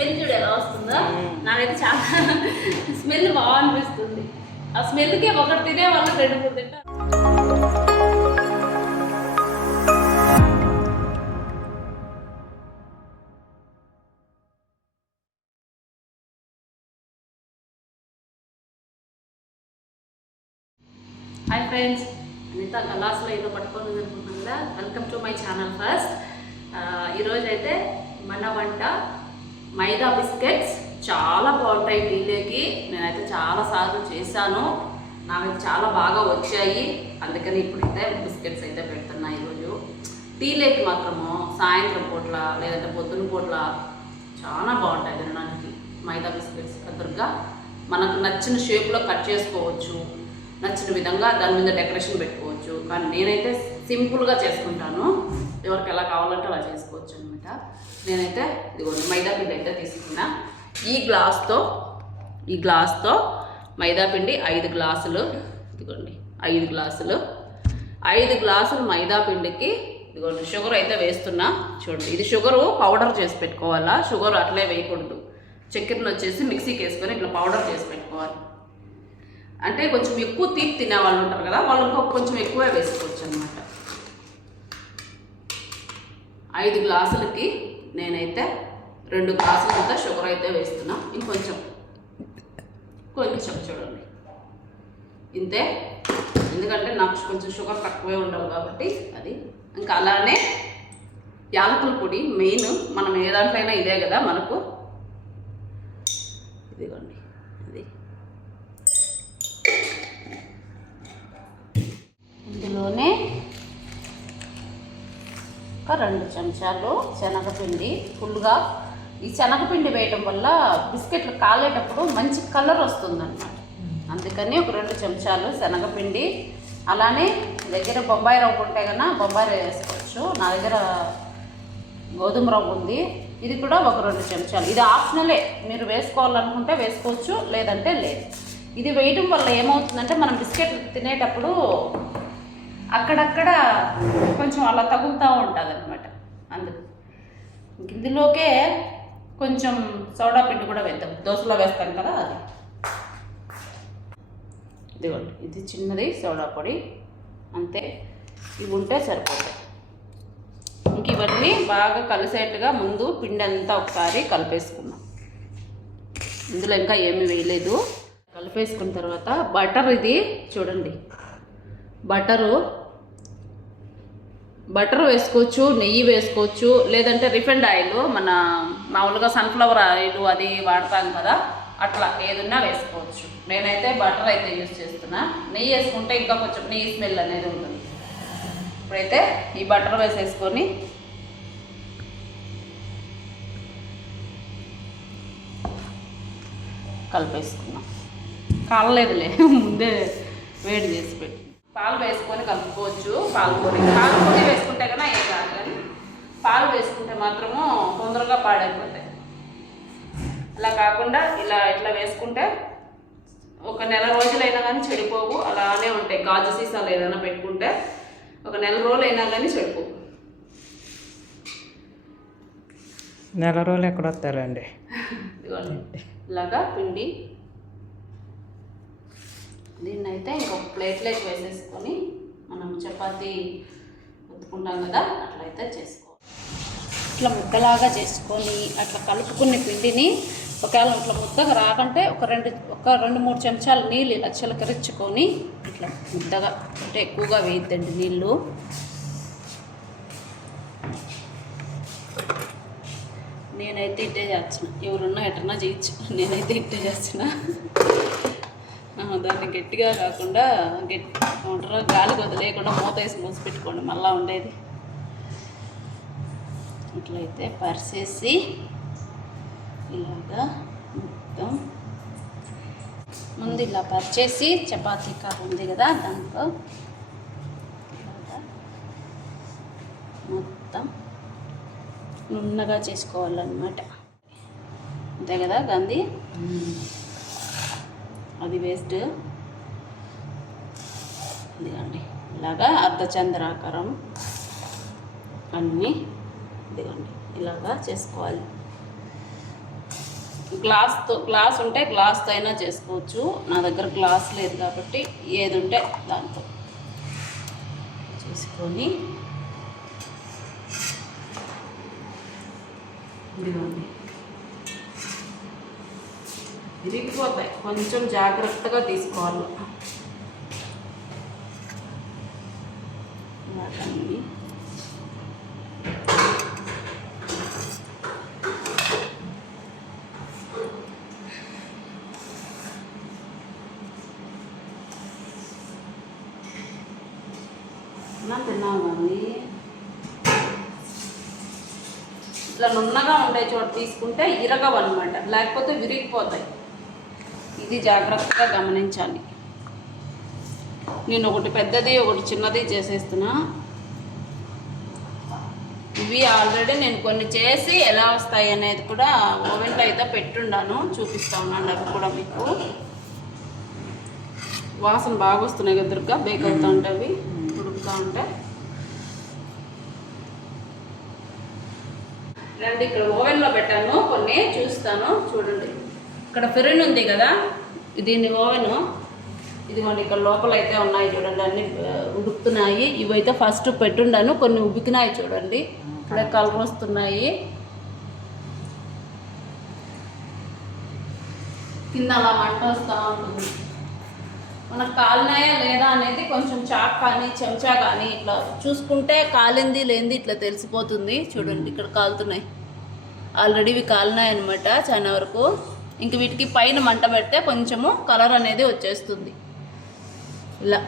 Smell చూడు ఎలా వస్తుందో. నాకైతే చాలా స్మెల్ బాగా అనిపిస్తుంది. ఆ స్మెల్కే ఒకటి తినే వాళ్ళు రెండు మూడు తింటారు హాయ్ ఫ్రెండ్స్ అనిత గలాస్లో ఏదో పట్టుకొని అనుకుంటున్నాను కదా welcome to my channel first ఈరోజు అయితే మన వంట మైదా బిస్కెట్స్ చాలా బాగుంటాయి టీలోకి నేనైతే చాలా సార్లు చేశాను. నాకు చాలా బాగా వచ్చాయి. అందుకని ఇప్పుడైతే బిస్కెట్స్ అయితే పెడుతున్నా ఈరోజు. టీలోకి మాత్రము సాయంత్రం పూట్ల లేదంటే పొద్దున పూట్ల చాలా బాగుంటాయి తినడానికి మైదా బిస్కెట్స్ ఎదురుగా మనకు నచ్చిన షేప్లో కట్ చేసుకోవచ్చు. నచ్చిన విధంగా దాని మీద డెకరేషన్ పెట్టుకోవచ్చు. కానీ నేనైతే సింపుల్గా చేసుకుంటాను. ఎవరికి ఎలా కావాలంటే అలా చేసుకోవచ్చు అనమాట నేనైతే ఇదిగోండి మైదా పిండి అయితే తీసుకున్నా. ఈ గ్లాస్తో ఈ గ్లాస్తో మైదా పిండి ఐదు గ్లాసులు ఇదిగోండి ఐదు గ్లాసులు. ఐదు గ్లాసులు మైదా పిండికి ఇదిగోండి షుగర్ అయితే వేస్తున్నా. చూడండి ఇది షుగరు పౌడర్ చేసి పెట్టుకోవాలా? షుగర్ అట్లే వేయకూడదు. చక్కెరను వచ్చేసి మిక్సీకి వేసుకొని ఇట్లా పౌడర్ చేసి పెట్టుకోవాలి. అంటే కొంచెం ఎక్కువ తీపి తినే వాళ్ళు ఉంటారు కదా వాళ్ళు కొంచెం ఎక్కువే వేసుకోవచ్చు అనమాట ఐదు గ్లాసులకి నేనైతే రెండు గ్లాసులంతా షుగర్ అయితే వేస్తున్నా. ఇంకొంచెం కొంచెం చూడండి. ఇంతే. ఎందుకంటే నాకు కొంచెం షుగర్ తక్కువే ఉండాలి కాబట్టి అది. ఇంకా అలానే యాలకుల పొడి మెయిన్ మనం ఏ దాంట్లో అయినా ఇదే కదా మనకు ఇదిగోండి ఇది ఇందులోనే ఒక రెండు చెంచాలు శనగపిండి ఫుల్గా. ఈ శనగపిండి వేయటం వల్ల బిస్కెట్లు కాలేటప్పుడు మంచి కలర్ వస్తుందన్నమాట. అందుకని ఒక రెండు చెంచాలు శనగపిండి. అలానే దగ్గర బొంబాయి రవ్వ ఉంటే కన్నా బొంబాయి రవ్వ వేసుకోవచ్చు. నా దగ్గర గోధుమ రవ్వ ఉంది. ఇది కూడా ఒక రెండు చెంచాలు. ఇది ఆప్షనలే. మీరు వేసుకోవాలనుకుంటే వేసుకోవచ్చు లేదంటే లేదు. ఇది వేయటం వల్ల ఏమవుతుందంటే మనం బిస్కెట్ తినేటప్పుడు అక్కడక్కడ కొంచెం అలా తగులుతూ ఉంటుంది అనమాట అందుకు ఇందులోకే కొంచెం సోడా పిండి కూడా వేద్దాం. దోశలో వేస్తాం కదా అది. ఇదిగోండి ఇది చిన్నది సోడా పొడి. అంతే ఇవి ఉంటే సరిపోతాయి. ఇంక ఇవన్నీ బాగా కలిసేట్టుగా ముందు పిండి అంతా ఒకసారి కలిపేసుకున్నాం ఇందులో ఇంకా ఏమీ వేయలేదు. కలిపేసుకున్న తర్వాత బటర్ ఇది చూడండి. బటరు. బటర్ వేసుకోవచ్చు నెయ్యి వేసుకోవచ్చు లేదంటే రిఫైండ్ ఆయిల్ మన మామూలుగా సన్ఫ్లవర్ ఆయిల్ అది వాడతాం కదా అట్లా ఏదున్నా వేసుకోవచ్చు. నేనైతే బటర్ అయితే యూజ్ చేస్తున్నా. నెయ్యి వేసుకుంటే ఇంకా కొంచెం నెయ్యి స్మెల్ అనేది ఉంటుంది. ఇప్పుడైతే ఈ బటర్ వేసేసుకొని కలిపేసుకున్నాం. కాలలేదులే ముందే వేడి చేసి పెట్టి. పాలు వేసుకొని కలుపుకోవచ్చు. పాలు పొడి. పాలు పొడి వేసుకుంటే కన్నా ఏం కాదు కానీ పాలు వేసుకుంటే మాత్రము తొందరగా పాడైపోతాయి. అలా కాకుండా ఇలా ఇట్లా వేసుకుంటే ఒక నెల రోజులైనా కానీ చెడిపోవు. అలానే ఉంటాయి. గాజు సీసాలు ఏదైనా పెట్టుకుంటే ఒక నెల రోజులు అయినా కానీ చెడిపోవు. నెల రోజులు ఎక్కడ వస్తారండి ఇలాగా పిండి దీన్ని అయితే ఇంకొక ప్లేట్లెట్ వేసేసుకొని మనం చపాతి ఉత్తుకుంటాం కదా అట్లయితే చేసుకోవాలి ఇట్లా ముద్దలాగా చేసుకొని అట్లా కలుపుకున్న పిండిని ఒకవేళ ఇట్లా ముద్దగా రాకంటే ఒక రెండు ఒక రెండు మూడు చెంచాలు నీళ్ళు ఇలా చిలకరించుకొని ఇట్లా ముద్దగా అంటే ఎక్కువగా వేయద్దండి నీళ్ళు. నేనైతే ఇట్టే చేస్తున్నా. ఎవరున్నా ఎటన్నా చేయొచ్చు నేనైతే ఇట్టే చేస్తున్నా. దాన్ని గట్టిగా కాకుండా గట్టి గాలి గాలికి వదిలేయకుండా మూత వేసి మూసి పెట్టుకోండి మళ్ళీ ఉండేది. ఇట్లయితే పరిసేసి ఇలాగా మొత్తం ముందు ఇలా పరిచేసి చపాతీ కాపు ఉంది కదా దాంట్లో. ఇలాగా మొత్తం నున్నగా చేసుకోవాలన్నమాట. అంతే కదా గాంధీ? అది వేస్ట్. ఇదిగోండి. ఇలాగా అర్ధచంద్రాకారం అన్నీ ఇదిగోండి. ఇలాగా చేసుకోవాలి. గ్లాస్తో గ్లాస్ ఉంటే గ్లాస్తో అయినా చేసుకోవచ్చు. నా దగ్గర గ్లాస్ లేదు కాబట్టి ఏది ఉంటే దాంతో చేసుకొని ఇదిగోండి. విరిగిపోతాయి. కొంచెం జాగ్రత్తగా తీసుకోవాలి. తిన్నామండి ఇట్లా నున్నగా ఉండే చోట తీసుకుంటే ఇరగవు అనమాట లేకపోతే విరిగిపోతాయి. ఇది జాగ్రత్తగా గమనించాలి. నేను ఒకటి పెద్దది ఒకటి చిన్నది చేసేస్తున్నా. ఇవి ఆల్రెడీ నేను కొన్ని చేసి ఎలా వస్తాయి అనేది కూడా ఓవెన్లో అయితే పెట్టుండాను. చూపిస్తా ఉన్నాను అవి కూడా మీకు. వాసన బాగా వస్తున్నాయి కదా దుర్గా? బేక్ అవుతూ ఉంటాయి ఉడుకుతూ ఉంటాయి. రండి ఇక్కడ ఓవెన్లో పెట్టాను. కొన్ని చూస్తాను. చూడండి. ఇక్కడ ఫిరిన్ ఉంది కదా దీన్ని ఓవెన్. ఇదిగోండి ఇక్కడ లోపల అయితే ఉన్నాయి చూడండి అన్ని ఉడుకుతున్నాయి. ఇవైతే ఫస్ట్ పెట్టుండాను కొన్ని ఉబికినాయి చూడండి. ఇప్పుడే కలర్ వస్తున్నాయి. కింద అలా మంట వస్తూ ఉంటుంది. మనకు కాలినాయా లేదా అనేది కొంచెం చాక్ కానీ చెంచా కానీ ఇట్లా చూసుకుంటే కాలింది లేనిది ఇట్లా తెలిసిపోతుంది. చూడండి ఇక్కడ కాలుతున్నాయి. ఆల్రెడీ ఇవి కాలినాయి అనమాట చాలా వరకు. ఇంక వీటికి పైన మంట పెడితే కొంచెము కలర్ అనేది వచ్చేస్తుంది. ఇలా.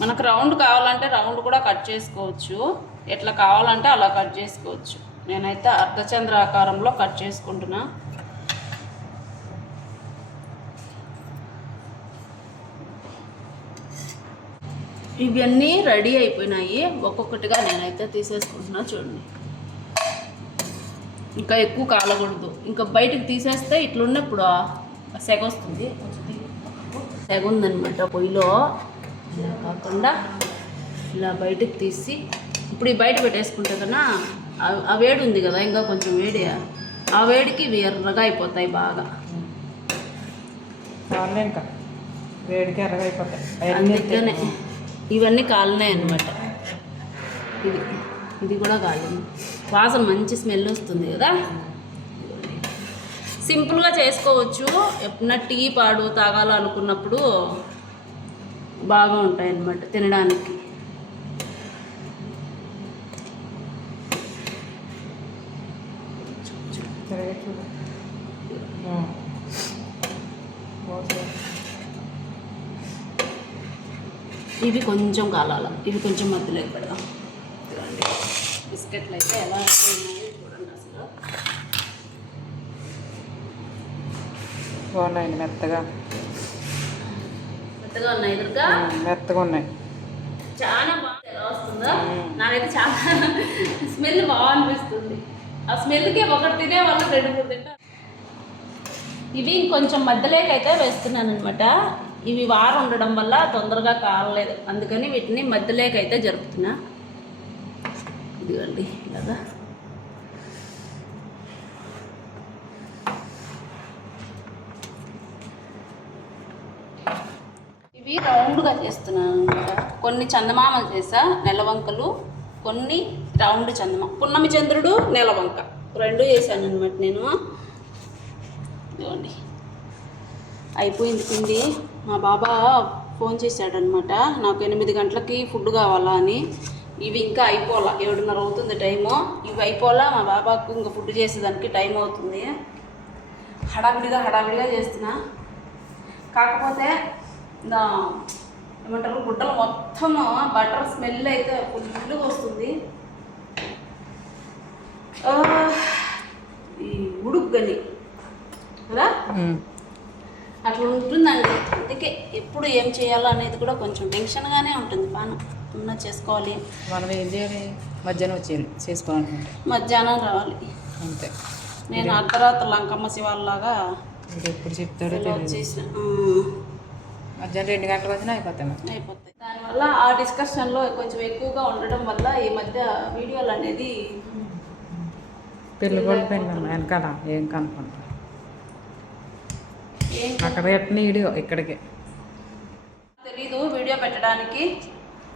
మనకు రౌండ్ కావాలంటే రౌండ్ కూడా కట్ చేసుకోవచ్చు. ఎట్లా కావాలంటే అలా కట్ చేసుకోవచ్చు. నేనైతే అర్ధచంద్ర ఆకారంలో కట్ చేసుకుంటున్నా. ఇవన్నీ రెడీ అయిపోయినాయి. ఒక్కొక్కటిగా నేనైతే తీసేసుకుంటున్నా చూడండి. ఇంకా ఎక్కువ కాలకూడదు. ఇంకా బయటకు తీసేస్తే ఇట్లున్నప్పుడు? సెగ వస్తుంది. సెగ ఉందనమాట పొయ్యిలో. ఇలా కాకుండా ఇలా బయటకు తీసి ఇప్పుడు ఈ బయట పెట్టేసుకుంటే కన్నా ఆ- వేడి ఉంది కదా ఇంకా కొంచెం వేడి ఆ వేడికి ఇవి ఎర్రగా అయిపోతాయి బాగా. వేడికి ఎర్రగైపోతాయి అవన్నీ అందుకనే ఇవన్నీ కాలినాయి అనమాట ఇది ఇది కూడా కాలింది వాసన మంచి స్మెల్ వస్తుంది కదా. సింపుల్గా చేసుకోవచ్చు. ఎప్పుడన్నా టీ పాడు తాగాలనుకున్నప్పుడు బాగా ఉంటాయి అన్నమాట తినడానికి. చూడు ఇవి కొంచెం కాలాల. ఇవి కొంచెం మధ్యలోకి పెడదాం చూడండి బిస్కెట్లు అయితే ఎలా అయిపోయినాయో చూడండి అసలు. బాగున్నాయండి మెత్తగా. పెద్దగా ఉన్నాయి ఎదురుగా మెత్తగా ఉన్నాయి. చాలా బాగా ఎలా వస్తుందో? నాకైతే చాలా స్మెల్ బాగా అనిపిస్తుంది. ఆ స్మెల్కి ఒకటి తినే వాళ్ళు రెండు మూడు తింటారు ఇవి ఇంకొంచెం మధ్యలోకి అయితే వేస్తున్నాను అనమాట ఇవి వారం ఉండడం వల్ల తొందరగా కాలలేదు అందుకని వీటిని మధ్యలోకి అయితే జరుపుతున్నా. ఇదిగోండి ఇలాగా. ఇవి రౌండ్గా చేస్తున్నాను అనమాట. కొన్ని చందమామలు చేసా నెలవంకలు. కొన్ని రౌండ్ చందమా. పున్నమి చంద్రుడు నెలవంక. రెండు చేశాను అనమాట నేను. ఇదిగోండి. అయిపోయింది పిండి. మా బాబా ఫోన్ చేశాడనమాట నాకు ఎనిమిది గంటలకి ఫుడ్ కావాలా అని. ఇవి ఇంకా అయిపోలా ఏడున్నర అవుతుంది టైము. ఇవి అయిపోలా మా బాబాకు ఇంకా ఫుడ్ చేసేదానికి టైం అవుతుంది. హడావిడిగా హడావిడిగా చేస్తున్నా. కాకపోతే నా ఏమంటారు గుడ్డలు మొత్తం బటర్ స్మెల్ అయితే ఫుల్గా వస్తుంది. ఈ ఉడుకు గని కదా అట్లా ఉంటుందండి అందుకే ఎప్పుడు ఏం చేయాలో అనేది కూడా కొంచెం టెన్షన్గానే ఉంటుంది. పానం ఉన్న చేసుకోవాలి. మనం ఏం చేయాలి? మధ్యాహ్నం వచ్చేయాలి చేసుకోవాలనుకుంటే. మధ్యాహ్నం రావాలి. అంతే. నేను అర్ధరాత్రి లంకమ్మ శివాలలాగా ఇది ఎప్పుడు చెప్తాడో ఆ. మధ్యాహ్నం రెండు గంటలకు వచ్చినా అయిపోతాయి. అయిపోతాయి. దానివల్ల ఆ డిస్కషన్లో కొంచెం ఎక్కువగా ఉండడం వల్ల ఈ మధ్య వీడియోలు అనేది పెళ్ళి కూడా వెనకాల ఏం కనుక్కుంటా అక్కడ ఎట్టిన వీడియో ఇక్కడికి. తెలీదు వీడియో పెట్టడానికి.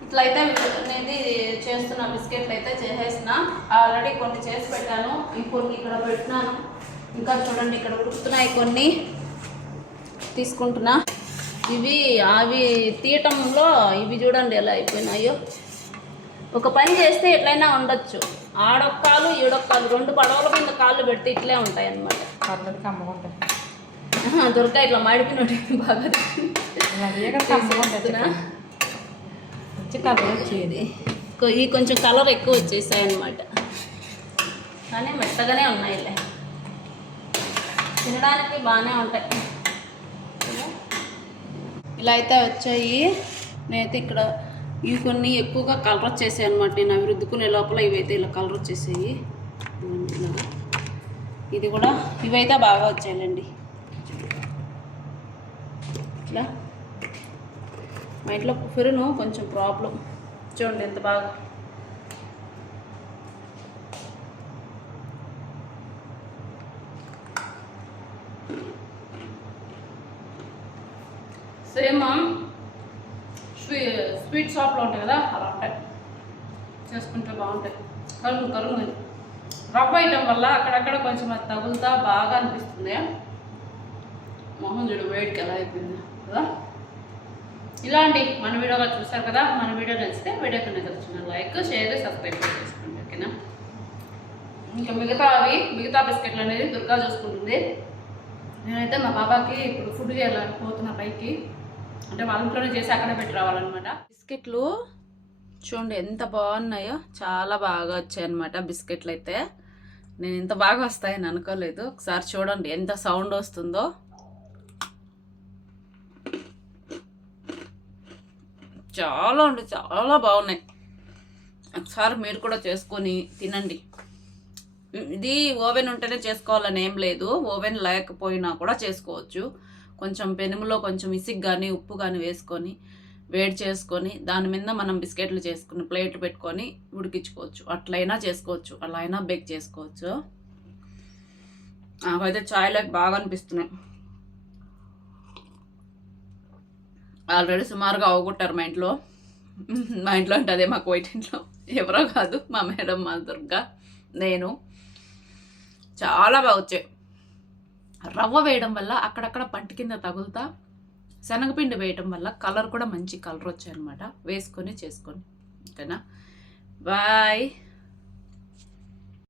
ఇట్లయితే అనేది చేస్తున్న బిస్కెట్లు అయితే చేసేసిన ఆల్రెడీ కొన్ని చేసి పెట్టాను. ఇంకొన్ని ఇక్కడ పెట్టినాను. ఇంకా చూడండి ఇక్కడ ఉడుకుతున్నాయి కొన్ని. తీసుకుంటున్నా. ఇవి అవి తీయటంలో ఇవి చూడండి ఎలా అయిపోయినాయో. ఒక పని చేస్తే ఎట్లయినా ఉండొచ్చు. ఆడొక్కాలు ఈడొక్కాలు రెండు పడవల మీద కాళ్ళు పెడితే ఇట్లే ఉంటాయి అన్నమాట పర్లేదు కమ్మకుంటాయి దొరక ఇట్లా మాడిపోయినట్టు బాగా కలర్ వచ్చేది. ఈ కొంచెం కలర్ ఎక్కువ వచ్చేసాయి అన్నమాట కానీ మెత్తగానే ఉన్నాయిలే తినడానికి బాగానే ఉంటాయి. ఇలా అయితే వచ్చాయి. నేనైతే ఇక్కడ ఇవి కొన్ని ఎక్కువగా కలర్ వచ్చేసాయి అనమాట నేను అవి రుద్దుకునే లోపల ఇవైతే ఇలా కలర్ వచ్చేసాయి. ఇది కూడా ఇవైతే బాగా వచ్చాయండి ఇట్లా. మా ఇంట్లో కుఫెరును కొంచెం ప్రాబ్లం చూడండి ఎంత బాగా. సేమ్ స్వీ స్వీట్ షాప్లో ఉంటాయి కదా అలా ఉంటాయి. చేసుకుంటే బాగుంటాయి. కరుగు కరుగు రవ్వ వేయటం వల్ల అక్కడక్కడ కొంచెం అది తగులుతా బాగా అనిపిస్తుంది. మొహం చూడు వేడికి ఎలా అయిపోయింది కదా? ఇలాంటి మన వీడియోగా చూసారు కదా మన వీడియో నచ్చితే వీడియో కన్నా వచ్చిన లైక్ షేర్ సబ్స్క్రైబ్ చేసుకోండి ఓకేనా? ఇంకా మిగతా అవి మిగతా బిస్కెట్లు అనేది దుర్గా చూసుకుంటుంది. నేనైతే మా బాబాకి ఇప్పుడు ఫుడ్ చేయాలని పోతున్నా పైకి. అంటే వాళ్ళ ఇంట్లోనే చేసి అక్కడ పెట్టి రావాలన్నమాట. బిస్కెట్లు చూడండి ఎంత బాగున్నాయో చాలా బాగా వచ్చాయి అనమాట బిస్కెట్లు అయితే నేను ఇంత బాగా వస్తాయని అనుకోలేదు. ఒకసారి చూడండి ఎంత సౌండ్ వస్తుందో. చాలా అంటే చాలా బాగున్నాయి. ఒకసారి మీరు కూడా చేసుకొని తినండి. ఇది ఓవెన్ ఉంటేనే చేసుకోవాలని ఏం లేదు. ఓవెన్ లేకపోయినా కూడా చేసుకోవచ్చు. కొంచెం పెనుములో కొంచెం ఇసిగ్ కానీ ఉప్పు కానీ వేసుకొని వేడి చేసుకొని దాని మీద మనం బిస్కెట్లు చేసుకుని ప్లేట్ పెట్టుకొని ఉడికించుకోవచ్చు. అట్లయినా చేసుకోవచ్చు. అలా అయినా బేక్ చేసుకోవచ్చు. నాకైతే చాయ్లోకి బాగా అనిపిస్తున్నాయి. ఆల్రెడీ సుమారుగా అవగొట్టారు మా ఇంట్లో. మా ఇంట్లో అంటే అదే మా కోయిట్ ఇంట్లో. ఎవరో కాదు మా మేడం మా దుర్గా నేను. చాలా బాగా వచ్చాయి. రవ్వ వేయడం వల్ల అక్కడక్కడ పంట కింద తగులుతా శనగపిండి వేయడం వల్ల కలర్ కూడా మంచి కలర్ వచ్చాయన్నమాట. వేసుకొని చేసుకొని. ఓకేనా? బాయ్.